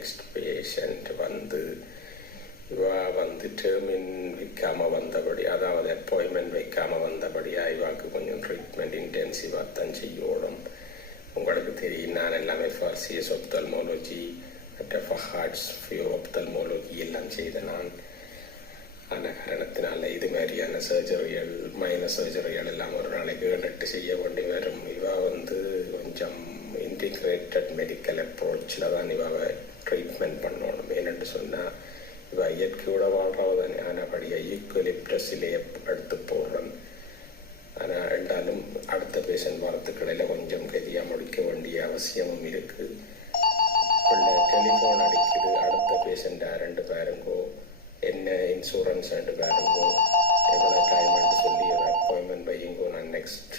Next patient வந்து இவா வந்து டெர்மின் வைக்காமல் வந்தபடி அதாவது அப்பாயின்மெண்ட் வைக்காமல் வந்தபடியாக இவாக்கு கொஞ்சம் ட்ரீட்மெண்ட் இன்டென்சிவாக தான் செய்யணும். உங்களுக்கு தெரியும் நான் எல்லாமே ஃபார்சியஸ் ஒப்தல்மாலஜி மற்ற ஹார்ட்ஸ் ஃபியோ ஒப்தல்மாலஜி எல்லாம் செய்த நான். அந்த காரணத்தினால இது மாதிரியான சர்ஜரிகள் மைனர் சர்ஜரிகள் எல்லாம் ஒரு நாளைக்கு ஏழு செய்ய வேண்டி வரும். இவா வந்து கொஞ்சம் இன்டிகிரேட்டட் மெடிக்கல் அப்ரோச்சில் தான் இவாவை என்று ஏன்னு சொன்னால் இவ இயற்கையோட வாழ்றவ தானே. ஆனபடியாக ஈக்குவலிப்டஸிலே அடுத்து போடுறோம் ஆனால் என்றாலும் அடுத்த பேஷண்ட் வரத்துக்கிடையில் கொஞ்சம் கதியாக முடிக்க வேண்டிய அவசியமும் இருக்குது பிள்ளை டெலிஃபோன் அடிக்குது. அடுத்த பேஷண்ட்டாக ரெண்டு பேருங்கோ? என்ன இன்சூரன்ஸ் ரெண்டு பேருங்கோ? எவ்வளோ டைம்னு சொல்லி அப்பாயின்மெண்ட் பையங்கோ நான் நெக்ஸ்ட்